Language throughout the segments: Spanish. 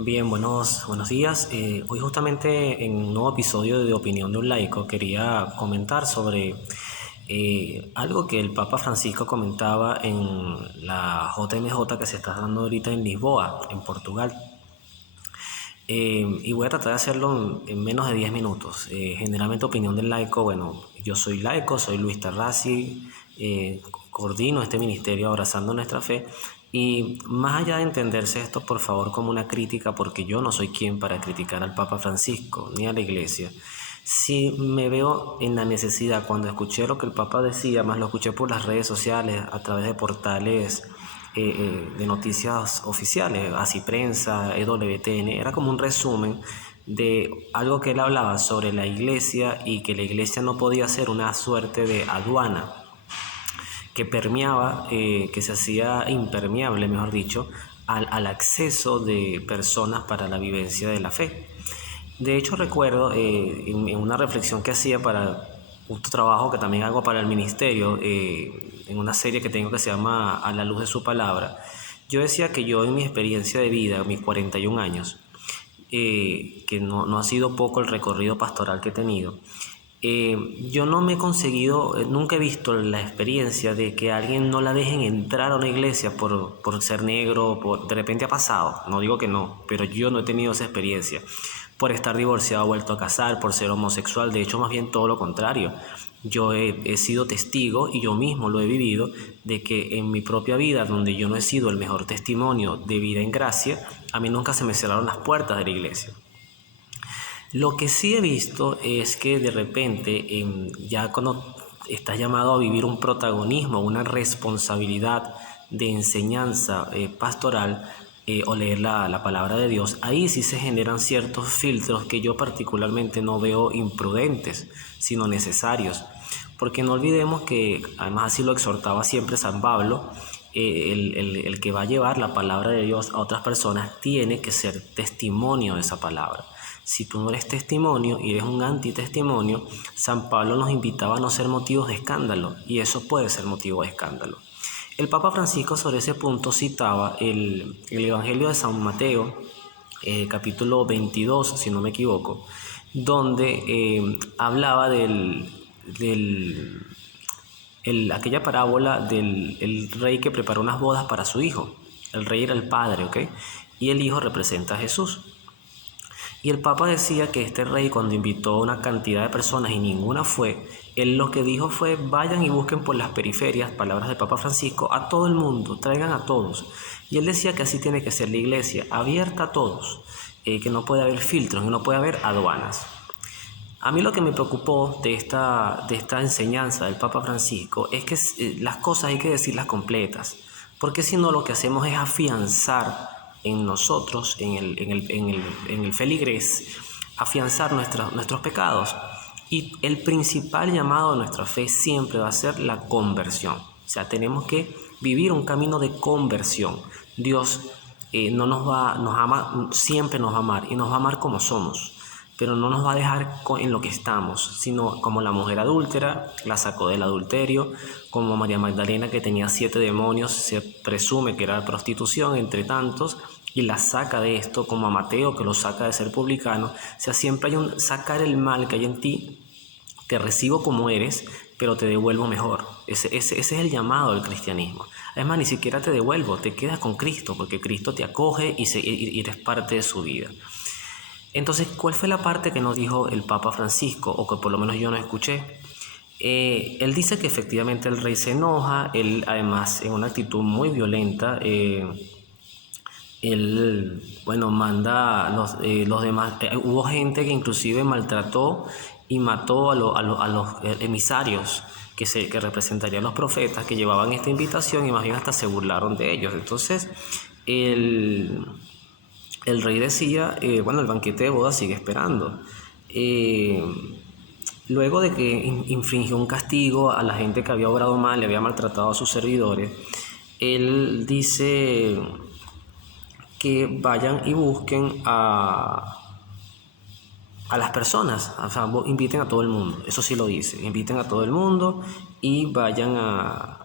Bien, buenos días. Hoy justamente en un nuevo episodio de Opinión de un Laico quería comentar sobre algo que el Papa Francisco comentaba en la JMJ que se está dando ahorita en Lisboa, en Portugal. Y voy a tratar de hacerlo en menos de 10 minutos. Generalmente Opinión del Laico, bueno, yo soy laico, soy Luis Terrazzi, coordino este ministerio Abrazando Nuestra Fe. Y más allá de entenderse esto, por favor, como una crítica, porque yo no soy quien para criticar al Papa Francisco ni a la Iglesia. Sí me veo en la necesidad, cuando escuché lo que el Papa decía, más lo escuché por las redes sociales, a través de portales de noticias oficiales, Así Prensa, EWTN, era como un resumen de algo que él hablaba sobre la iglesia y que la iglesia no podía ser una suerte de aduana que permeaba, que se hacía impermeable, mejor dicho, al acceso de personas para la vivencia de la fe. De hecho, recuerdo en una reflexión que hacía para un trabajo que también hago para el ministerio, en una serie que tengo que se llama A la luz de su palabra, yo decía que yo en mi experiencia de vida, mis 41 años, que no ha sido poco el recorrido pastoral que he tenido, yo no me he conseguido, nunca he visto la experiencia de que a alguien no la dejen entrar a una iglesia por ser negro, de repente ha pasado, no digo que no, pero yo no he tenido esa experiencia, por estar divorciado, vuelto a casar, por ser homosexual, de hecho más bien todo lo contrario. Yo he sido testigo y yo mismo lo he vivido de que en mi propia vida, donde yo no he sido el mejor testimonio de vida en gracia, a mí nunca se me cerraron las puertas de la iglesia. Lo que sí he visto es que de repente, ya cuando estás llamado a vivir un protagonismo, una responsabilidad de enseñanza pastoral o leer la palabra de Dios, ahí sí se generan ciertos filtros que yo particularmente no veo imprudentes, sino necesarios. Porque no olvidemos que, además así lo exhortaba siempre San Pablo, el que va a llevar la palabra de Dios a otras personas tiene que ser testimonio de esa palabra. Si tú no eres testimonio y eres un antitestimonio, San Pablo nos invitaba a no ser motivos de escándalo, y eso puede ser motivo de escándalo. El Papa Francisco sobre ese punto citaba el Evangelio de San Mateo, capítulo 22, si no me equivoco, donde hablaba aquella parábola del el rey que preparó unas bodas para su hijo. El rey era el padre, ¿ok? Y el hijo representa a Jesús. Y el Papa decía que este rey, cuando invitó a una cantidad de personas y ninguna fue, él lo que dijo fue: vayan y busquen por las periferias, palabras del Papa Francisco, a todo el mundo, traigan a todos. Y él decía que así tiene que ser la iglesia, abierta a todos, que no puede haber filtros, que no puede haber aduanas. A mí lo que me preocupó de esta enseñanza del Papa Francisco es que las cosas hay que decirlas completas, porque si no lo que hacemos es afianzar en nosotros, en el feligrés, afianzar nuestros pecados. Y el principal llamado de nuestra fe siempre va a ser la conversión. O sea, tenemos que vivir un camino de conversión. Dios no nos ama, siempre nos va a amar y nos va a amar como somos, pero no nos va a dejar en lo que estamos, sino como la mujer adúltera, la sacó del adulterio, como María Magdalena, que tenía 7 demonios, se presume que era prostitución entre tantos, y la saca de esto, como a Mateo, que lo saca de ser publicano. O sea, siempre hay un sacar el mal que hay en ti, te recibo como eres, pero te devuelvo mejor. Ese es el llamado del cristianismo. Además, ni siquiera te devuelvo, te quedas con Cristo, porque Cristo te acoge y eres parte de su vida. Entonces, ¿cuál fue la parte que nos dijo el Papa Francisco, o que por lo menos yo no escuché? Él dice que efectivamente el rey se enoja, él además en una actitud muy violenta, él, bueno, manda a los demás, hubo gente que inclusive maltrató y mató a los emisarios que representarían los profetas que llevaban esta invitación, y más bien hasta se burlaron de ellos. Entonces, el rey decía, bueno, el banquete de boda sigue esperando. Luego de que infringió un castigo a la gente que había obrado mal, le había maltratado a sus servidores, él dice que vayan y busquen a las personas, o sea, inviten a todo el mundo, eso sí lo dice, inviten a todo el mundo y vayan a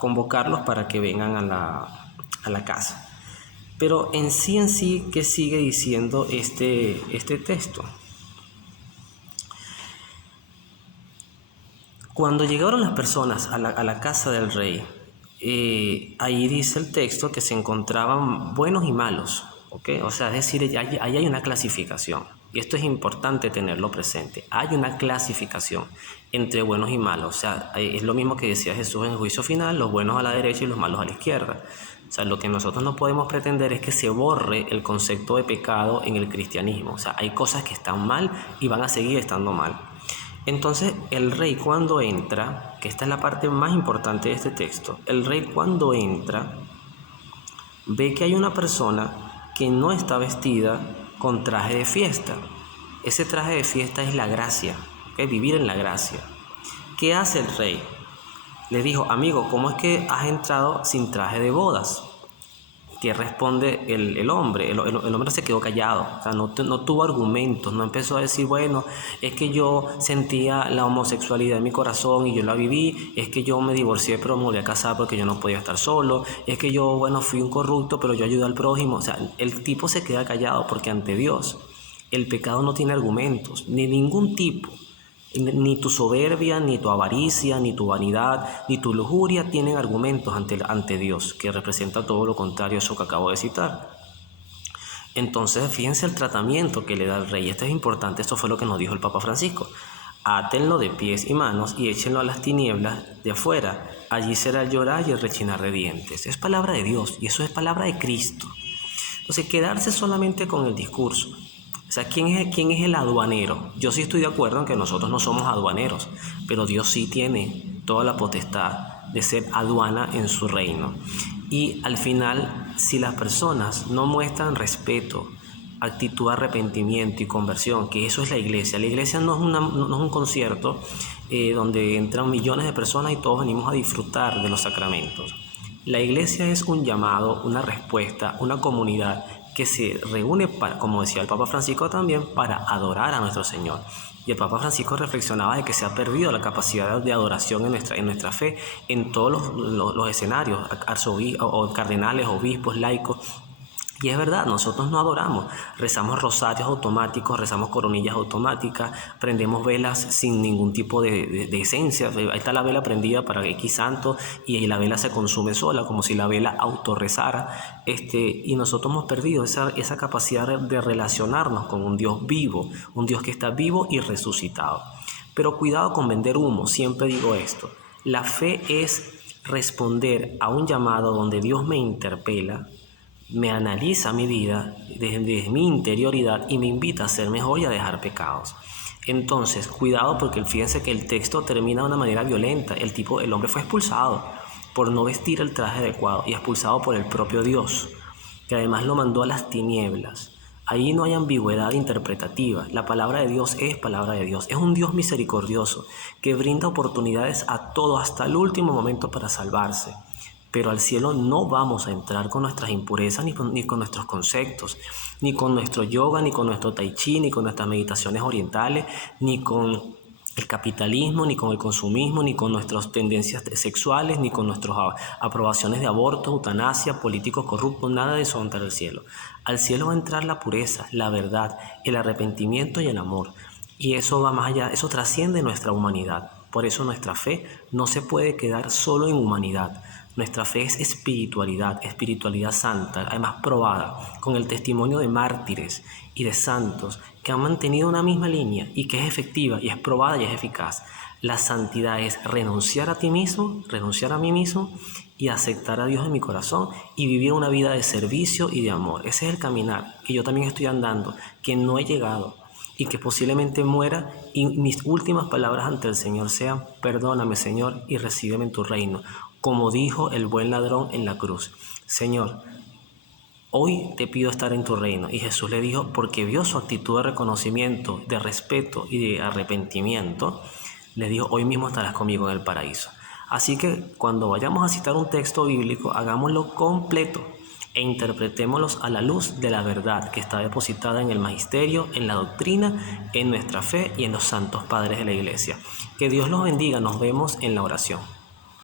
convocarlos para que vengan a la casa. Pero en sí, ¿qué sigue diciendo este texto? Cuando llegaron las personas a la casa del rey, ahí dice el texto que se encontraban buenos y malos, ¿ok? O sea, es decir, ahí hay una clasificación. Y esto es importante tenerlo presente. Hay una clasificación entre buenos y malos. O sea, es lo mismo que decía Jesús en el juicio final, los buenos a la derecha y los malos a la izquierda. O sea, lo que nosotros no podemos pretender es que se borre el concepto de pecado en el cristianismo. O sea, hay cosas que están mal y van a seguir estando mal. Entonces el rey cuando entra, que esta es la parte más importante de este texto, el rey cuando entra ve que hay una persona que no está vestida con traje de fiesta. Ese traje de fiesta es la gracia, es vivir en la gracia. ¿Qué hace el rey? Le dijo, amigo, ¿cómo es que has entrado sin traje de bodas? ¿Qué responde el hombre? El hombre se quedó callado, o sea, no tuvo argumentos, no empezó a decir, bueno, es que yo sentía la homosexualidad en mi corazón y yo la viví, es que yo me divorcié pero me volví a casar porque yo no podía estar solo, es que yo, bueno, fui un corrupto pero yo ayudé al prójimo. O sea, el tipo se queda callado porque ante Dios el pecado no tiene argumentos, ni ningún tipo. Ni tu soberbia, ni tu avaricia, ni tu vanidad, ni tu lujuria tienen argumentos ante Dios, que representa todo lo contrario a eso que acabo de citar. Entonces, fíjense el tratamiento que le da el rey. Esto es importante, esto fue lo que nos dijo el Papa Francisco. Átenlo de pies y manos y échenlo a las tinieblas de afuera. Allí será el llorar y el rechinar de dientes. Es palabra de Dios y eso es palabra de Cristo. Entonces, quedarse solamente con el discurso. O sea, ¿quién es el aduanero? Yo sí estoy de acuerdo en que nosotros no somos aduaneros, pero Dios sí tiene toda la potestad de ser aduana en su reino. Y al final, si las personas no muestran respeto, actitud de arrepentimiento y conversión, que eso es la iglesia no es un concierto donde entran millones de personas y todos venimos a disfrutar de los sacramentos. La iglesia es un llamado, una respuesta, una comunidad que se reúne, para, como decía el Papa Francisco también, para adorar a nuestro Señor. Y el Papa Francisco reflexionaba de que se ha perdido la capacidad de adoración en nuestra fe en todos los escenarios, o cardenales, obispos, laicos. Y es verdad, nosotros no adoramos, rezamos rosarios automáticos, rezamos coronillas automáticas, prendemos velas sin ningún tipo de esencia. Ahí está la vela prendida para X santo y la vela se consume sola, como si la vela autorrezara. Y nosotros hemos perdido esa capacidad de relacionarnos con un Dios vivo, un Dios que está vivo y resucitado. Pero cuidado con vender humo, siempre digo esto. La fe es responder a un llamado donde Dios me interpela, me analiza mi vida desde mi interioridad y me invita a ser mejor y a dejar pecados. Entonces, cuidado porque fíjense que el texto termina de una manera violenta. El hombre fue expulsado por no vestir el traje adecuado y expulsado por el propio Dios, que además lo mandó a las tinieblas. Ahí no hay ambigüedad interpretativa. La palabra de Dios es palabra de Dios. Es un Dios misericordioso que brinda oportunidades a todos hasta el último momento para salvarse. Pero al cielo no vamos a entrar con nuestras impurezas ni con nuestros conceptos, ni con nuestro yoga, ni con nuestro tai chi, ni con nuestras meditaciones orientales, ni con el capitalismo, ni con el consumismo, ni con nuestras tendencias sexuales, ni con nuestras aprobaciones de aborto, eutanasia, políticos corruptos. Nada de eso va a entrar al cielo. Al cielo va a entrar la pureza, la verdad, el arrepentimiento y el amor. Y eso va más allá, eso trasciende nuestra humanidad. Por eso nuestra fe no se puede quedar solo en humanidad. Nuestra fe es espiritualidad santa, además probada, con el testimonio de mártires y de santos que han mantenido una misma línea y que es efectiva y es probada y es eficaz. La santidad es renunciar a ti mismo, renunciar a mí mismo y aceptar a Dios en mi corazón y vivir una vida de servicio y de amor. Ese es el caminar que yo también estoy andando, que no he llegado y que posiblemente muera y mis últimas palabras ante el Señor sean: perdóname, Señor, y recíbeme en tu reino. Como dijo el buen ladrón en la cruz: Señor, hoy te pido estar en tu reino. Y Jesús le dijo, porque vio su actitud de reconocimiento, de respeto y de arrepentimiento, le dijo: hoy mismo estarás conmigo en el paraíso. Así que cuando vayamos a citar un texto bíblico, hagámoslo completo e interpretémoslos a la luz de la verdad que está depositada en el magisterio, en la doctrina, en nuestra fe y en los santos padres de la iglesia. Que Dios los bendiga. Nos vemos en la oración.